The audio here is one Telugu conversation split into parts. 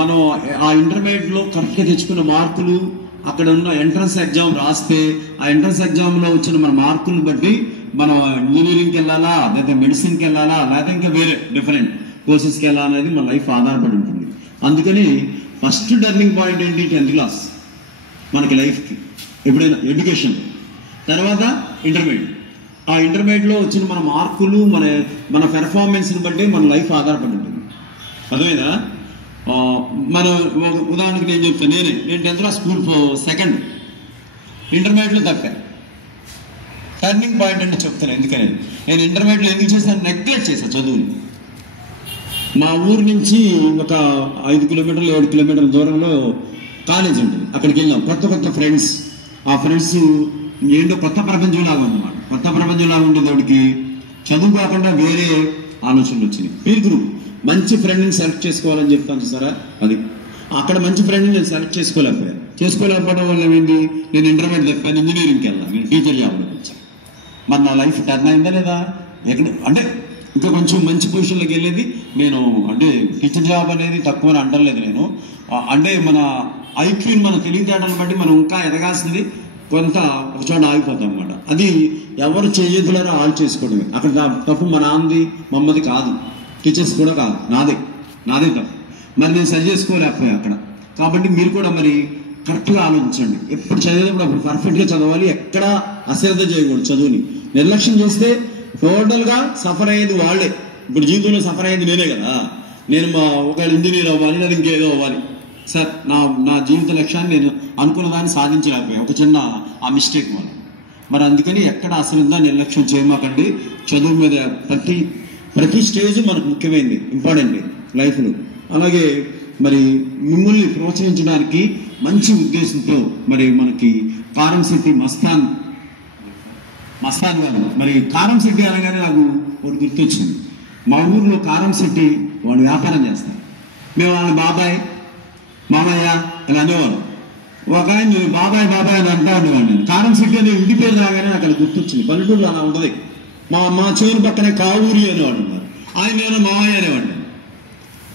మనం ఆ ఇంటర్మీడియట్లో కరెక్ట్గా తెచ్చుకున్న మార్కులు, అక్కడ ఉన్న ఎంట్రన్స్ ఎగ్జామ్ రాస్తే ఆ ఎంట్రన్స్ ఎగ్జామ్లో వచ్చిన మన మార్కులను బట్టి మనం ఇంజనీరింగ్కి వెళ్ళాలా, లేదా మెడిసిన్కి వెళ్ళాలా, లేదా ఇంకా వేరే డిఫరెంట్ కోర్సెస్కి వెళ్ళాలా అనేది మన లైఫ్ ఆధారపడి ఉంటుంది. అందుకని ఫస్ట్ టర్నింగ్ పాయింట్ ఏంటి? 10th క్లాస్ మనకి లైఫ్కి ఎప్పుడైనా ఎడ్యుకేషన్. తర్వాత ఇంటర్మీడియట్. ఆ ఇంటర్మీడియట్లో వచ్చిన మన మార్కులు, మన పెర్ఫార్మెన్స్ని బట్టి మన లైఫ్ ఆధారపడి ఉంటుంది. అర్థమైందా? మన ఉదాహరణకి నేను చెప్తాను. నేను 10th క్లాస్ స్కూల్ సెకండ్, ఇంటర్మీడియట్లో తప్పాను. టర్నింగ్ పాయింట్ అంటే చెప్తాను. ఎందుకని నేను ఇంటర్మీడియట్లో ఎందుకు చేశాను? నెగ్లెక్ట్ చేశాను చదువుని. మా ఊరు నుంచి ఒక 5 కిలోమీటర్లు 7 కిలోమీటర్ల దూరంలో కాలేజ్ ఉంటుంది. అక్కడికి వెళ్ళాం. కొత్త ఫ్రెండ్స్. ఆ ఫ్రెండ్స్ ఏంటో కొత్త ప్రపంచంలాగా ఉందన్నమాట. కొత్త ప్రపంచంలాగా ఉండేవాడికి చదువు కాకుండా వేరే ఆలోచనలు వచ్చినాయి. పీర్ గ్రూప్, మంచి ఫ్రెండ్ని సెలెక్ట్ చేసుకోవాలని చెప్తాను చూసారా, అది. అక్కడ మంచి ఫ్రెండ్ని నేను సెలెక్ట్ చేసుకోలేకపోవడం వల్ల ఏంటి, నేను ఇంటర్మీడియట్ చెప్పాను, ఇంజనీరింగ్కి వెళ్ళాను. నేను టీచర్ జాబ్లోకి వచ్చాను. మరి నా లైఫ్ టర్న్ అయిందా లేదా? అంటే ఇంకా కొంచెం మంచి పొజిషన్లోకి వెళ్ళేది నేను. అంటే టీచర్ జాబ్ అనేది తక్కువ అని అంటలేదు నేను. అంటే మన ఐక్యూని, మన తెలివితేటలను బట్టి మనం ఇంకా ఎదగాల్సింది కొంత ఒక చోట ఆగిపోతాం అన్నమాట. అది ఎవరు చేతులారో ఆల్ చేసుకోవడమే. అక్కడ తప్పు మా నాన్నది, మా అమ్మది కాదు, టీచర్స్ కూడా కాదు, నాదే తప్పు. మరి నేను సరి చేసుకోలేకపోయా అక్కడ. కాబట్టి మీరు కూడా మరి కరెక్ట్గా ఆలోచించండి. ఎప్పుడు చదివేటప్పుడు అప్పుడు పర్ఫెక్ట్గా చదవాలి. ఎక్కడా అశ్రద్ధ చేయకూడదు. చదువుని నిర్లక్ష్యం చేస్తే టోటల్గా సఫర్ అయ్యేది వాళ్ళే. ఇప్పుడు జీవితంలో సఫర్ అయ్యేది నేనే కదా. నేను ఒకవేళ ఇంజనీర్ అవ్వాలి, లేదా ఇంకేదో అవ్వాలి. సార్ నా జీవిత లక్ష్యాన్ని నేను అనుకున్న దాన్ని సాధించలేకపోయా, ఒక చిన్న ఆ మిస్టేక్ వల్ల. మరి అందుకని ఎక్కడ అశ్రద్ధ నిర్లక్ష్యం చేయమాకండి. చదువు మీద ప్రతి స్టేజ్ మనకు ముఖ్యమైనది, ఇంపార్టెంట్ లైఫ్లో. అలాగే మరి మిమ్మల్ని ప్రోత్సహించడానికి మంచి ఉద్దేశంతో మరి మనకి కారంశెట్టి మస్తాన్ గారు, మరి కారంశెట్టి అనగానే నాకు ఒకటి గుర్తొచ్చింది. మా ఊర్లో కారంశెట్టి వాళ్ళు వ్యాపారం చేస్తారు. మేము వాళ్ళని బాబాయ్, మామయ్య అని అనేవారు. ఒక ఆయన బాబాయ్ అని అంటా ఉండేవాడు. నేను కారంశెట్టి అనే ఇంటి పేరు రాగానే నాకు అది గుర్తొచ్చింది. పల్లెటూరులో అలా ఉంటుంది. మా చెవుని పక్కనే కావూరి అనేవాడు ఉన్నారు. ఆయన నేను మామయ్య అనేవాడు.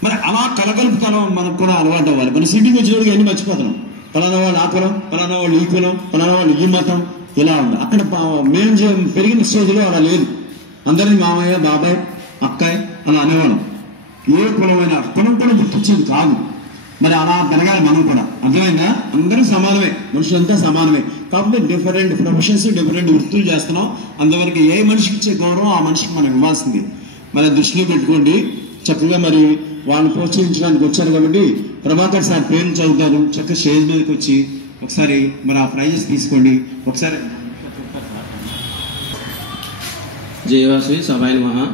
మరి అలా కలగలుపుతనం మనకు కూడా అలవాటు అవ్వాలి. మన సిటీకి వచ్చేవాడికి అన్ని మర్చిపోతున్నాం. పలానా వాళ్ళు ఆ కులం, పలానా వాళ్ళు ఈ కులం, పలానా వాళ్ళు ఈ మతం, ఇలా ఉంది. అక్కడ మేము పెరిగిన స్టేజ్లో అలా లేదు. అందరినీ మామయ్య, బాబాయ్, అక్కాయ్ అలా అనేవాళ్ళం. ఏ కులమైనా కులం కూడా గుర్తొచ్చేది కాదు. మరి అలా పెరగాలి మనం కూడా. అర్థమైందా? అందరూ సమానమే, మనుషులంతా సమానమే. కాబట్టి డిఫరెంట్ ప్రొఫెషన్స్, డిఫరెంట్ వృత్తులు చేస్తున్నాం. అందువరకు ఏ మనిషికి ఇచ్చే గౌరవం ఆ మనిషికి మనం ఇవ్వాల్సింది. మరి దృష్టిలో పెట్టుకోండి. చక్కగా మరి వాళ్ళని ప్రోత్సహించడానికి వచ్చారు కాబట్టి ప్రభాకర్ సార్ పేర్లు చదువుతారు. చక్కగా స్టేజ్ మీదకి వచ్చి ఒకసారి మరి ఆ ప్రైజెస్ తీసుకోండి. ఒకసారి జయవాసి సభాయి మహా.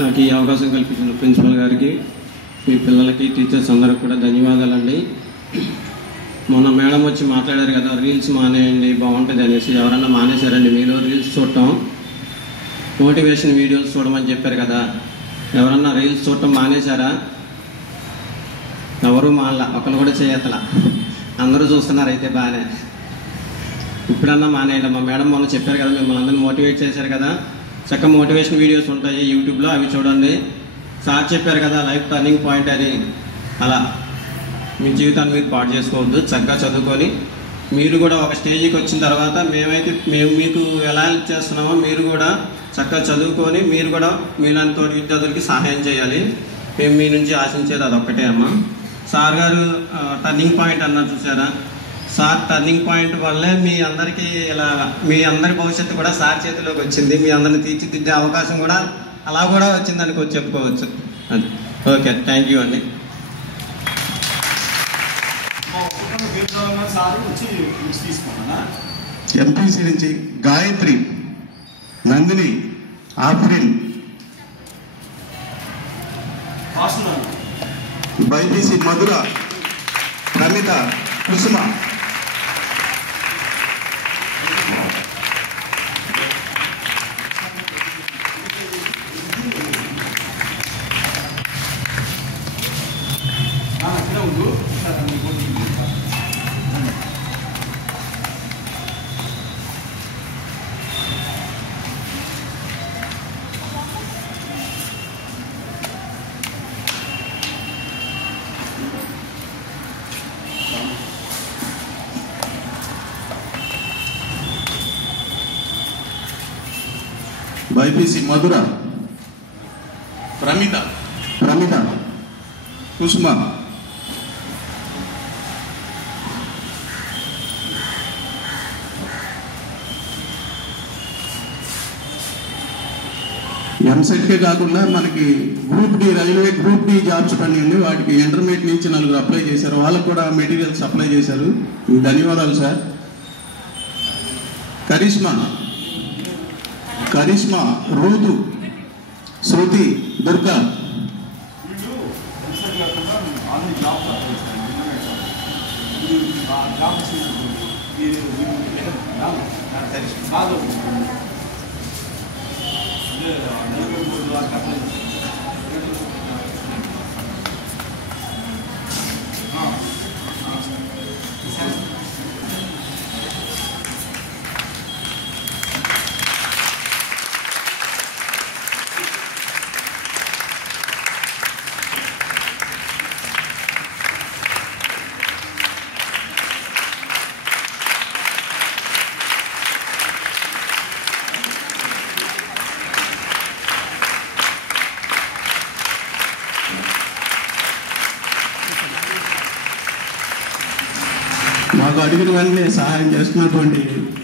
నాకు ఈ అవకాశం కల్పించిన ప్రిన్సిపల్ గారికి, మీ పిల్లలకి, టీచర్స్ అందరికి కూడా ధన్యవాదాలండి. మొన్న మేడం వచ్చి మాట్లాడారు కదా, రీల్స్ మానేయండి బాగుంటుంది అనేసి. ఎవరన్నా మానేశారండి మీరు రీల్స్ చూడటం? మోటివేషన్ వీడియోస్ చూడమని చెప్పారు కదా, ఎవరన్నా రీల్స్ చూడటం మానేశారా? ఎవరు మానలా, ఒకరు కూడా చేయట్లా. అందరూ చూస్తున్నారు అయితే బాగానే. ఇప్పుడన్నా మానేయండి. మా మేడం మొన్న చెప్పారు కదా, మిమ్మల్ని అందరినీ మోటివేట్ చేశారు కదా, చక్కగా మోటివేషన్ వీడియోస్ ఉంటాయి యూట్యూబ్లో, అవి చూడండి. సార్ చెప్పారు కదా లైఫ్ టర్నింగ్ పాయింట్ అని, అలా మీ జీవితాన్ని మీరు పాటు చేసుకోవద్దు. చక్కగా చదువుకొని మీరు కూడా ఒక స్టేజ్కి వచ్చిన తర్వాత మేము మీకు ఎలా హెల్ప్ చేస్తున్నామో మీరు కూడా చక్కగా చదువుకొని మీరు కూడా మీలాంటి తోటి విద్యార్థులకి సహాయం చేయాలి. మేము మీ నుంచి ఆశించేది అదొక్కటే అమ్మ. సార్ గారు టర్నింగ్ పాయింట్ అన్నారు చూసారా, సార్ టర్నింగ్ పాయింట్ వల్లే మీ అందరికీ ఇలా మీ అందరి భవిష్యత్తు కూడా సార్ చేతిలోకి వచ్చింది. మీ అందరిని తీర్చిదిద్దే అవకాశం కూడా అలా కూడా వచ్చిందని చెప్పుకోవచ్చు. అది ఓకే, థ్యాంక్ యూ అండి. ఎంపీసీ నుంచి గాయత్రి, నందిని, ఆఫ్రిన్, బైపీసీ మధుర, ప్రమిత, కుసుమ. బైపీసీ మధుర, ప్రమిత కుసుమ, ఎంసెట్కే కాకుండా మనకి group D, railway group D jobs పడినండి. వాటికి ఇంటర్మీడియట్ నుంచి 4 అప్లై చేశారు. వాళ్ళకు కూడా మెటీరియల్స్ అప్లై చేశారు. ధన్యవాదాలు సార్. కరిష్మా, రూతు, శృతి, దుర్గా. మాకు అడిగిన వెంటనే సహాయం చేస్తున్నటువంటి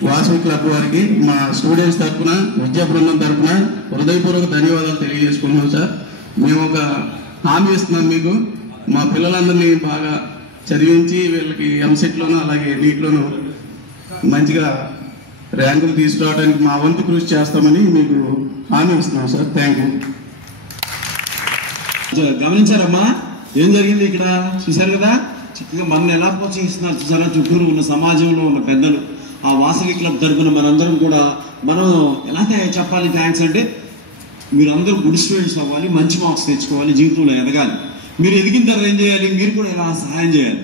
వాసవి క్లబ్ వారికి మా స్టూడెంట్స్ తరఫున, విద్యా బృందం తరఫున హృదయపూర్వక ధన్యవాదాలు తెలియజేసుకున్నాం సార్. మేము ఒక హామీ ఇస్తున్నాం మీకు, మా పిల్లలందరినీ బాగా చదివించి వీళ్ళకి ఎంసెట్లోనూ అలాగే నీట్లోనూ మంచిగా ర్యాంకులు తీసుకురావడానికి మా వంతు కృషి చేస్తామని మీకు హామీ ఇస్తున్నాం సార్. Thank you. గమనించారమ్మా ఏం జరిగింది ఇక్కడ? చూశారు కదా, చక్కగా మన ఎలా ప్రోత్సహిస్తున్నారు చూసారా. చుట్టూరు ఉన్న సమాజంలో ఉన్న పెద్దలు, ఆ వాసవి క్లబ్ తరఫున మనందరం కూడా మనం ఎలా చెప్పాలి థ్యాంక్స్ అంటే, మీరందరూ గుడ్ స్టూడెంట్స్ అవ్వాలి, మంచి మార్క్స్ తెచ్చుకోవాలి, జీవితంలో ఎదగాలి. మీరు ఎదిగిన తర్వాత ఏం చేయాలి? మీరు కూడా ఎలా సహాయం చేయాలి.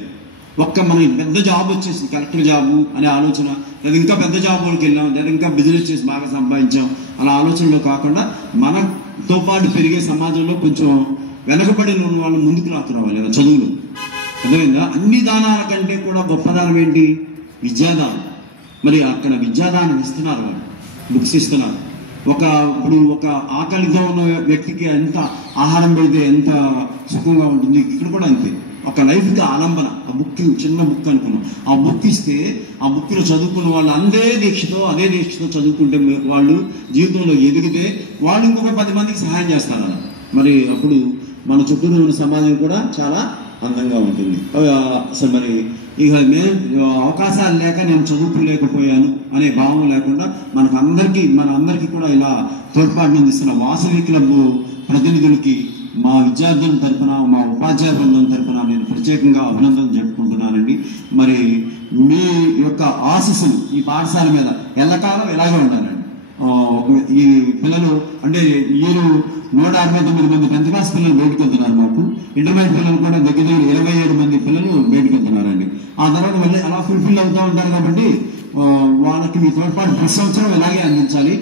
మనకి పెద్ద జాబ్ వచ్చేసింది, కలెక్టర్ జాబు అనే ఆలోచన, లేదా ఇంకా పెద్ద జాబులకు వెళ్ళాం, లేదా ఇంకా బిజినెస్ చేసి బాగా సంపాదించాం అలా ఆలోచనలో కాకుండా మనతో పాటు పెరిగే సమాజంలో కొంచెం వెనకబడిన ఉన్న వాళ్ళు ముందుకు రావాలి కదా చదువులు. అర్థమైందా? అన్ని దానాల కంటే కూడా గొప్ప దానం ఏంటి? విద్యాదానం. మరి అక్కడ విద్యాదానం ఇస్తున్నారు, వాళ్ళు బుక్స్ ఇస్తున్నారు. ఇప్పుడు ఒక ఆకలితో ఉన్న వ్యక్తికి ఎంత ఆహారం పెడితే ఎంత సుఖంగా ఉంటుంది, ఇక్కడ కూడా అంతే. ఒక లైఫ్కి ఆలంబన, ఆ బుక్, చిన్న బుక్ అనుకున్నాం, ఆ బుక్ ఇస్తే ఆ బుక్లో చదువుకున్న వాళ్ళు అదే దీక్షతో చదువుకుంటే వాళ్ళు జీవితంలో ఎదిగితే వాళ్ళు ఇంకొక 10 మందికి సహాయం చేస్తారు అలా. మరి అప్పుడు మన చుట్టూరు ఉన్న సమాజం కూడా చాలా అందంగా ఉంటుంది. అసలు మరి ఇక అవకాశాలు లేక నేను చదువుకోలేకపోయాను అనే భావం లేకుండా మన అందరికీ కూడా ఇలా తోడ్పాటును అందిస్తున్న వాసవి క్లబ్ ప్రతినిధులకి మా విద్యార్థుల తరఫున, మా ఉపాధ్యాయ బృందం తరఫున నేను ప్రత్యేకంగా అభినందనలు జరుపుకుంటున్నానండి. మరి మీ యొక్క ఆశీస్సులు ఈ పాఠశాల మీద ఎల్లకాలం ఇలాగే ఉండాలండి. ఈ పిల్లలు అంటే 169 మంది 10th క్లాస్ పిల్లలు బయటకు వెళ్తున్నారు. మాకు ఇంటర్మీడియట్ పిల్లలు కూడా దగ్గర 27 మంది పిల్లలు బయటకు వెళ్తున్నారండి. ఆ తర్వాత మళ్ళీ అలా ఫుల్ఫిల్ అవుతూ ఉంటారు. కాబట్టి వాళ్ళకి మీ తోడ్పాటు ప్రతి సంవత్సరం ఇలాగే అందించాలి.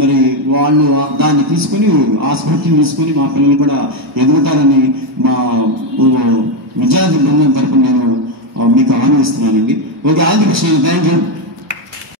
మరి వాళ్ళు దాన్ని తీసుకుని, ఆ స్ఫూర్తిని తీసుకుని మా పిల్లలు కూడా ఎదుగుతారని మా విద్యార్థి బృందం తరపున నేను మీకు హామీ ఇస్తున్నానండి. Okay, all the best. Thank you.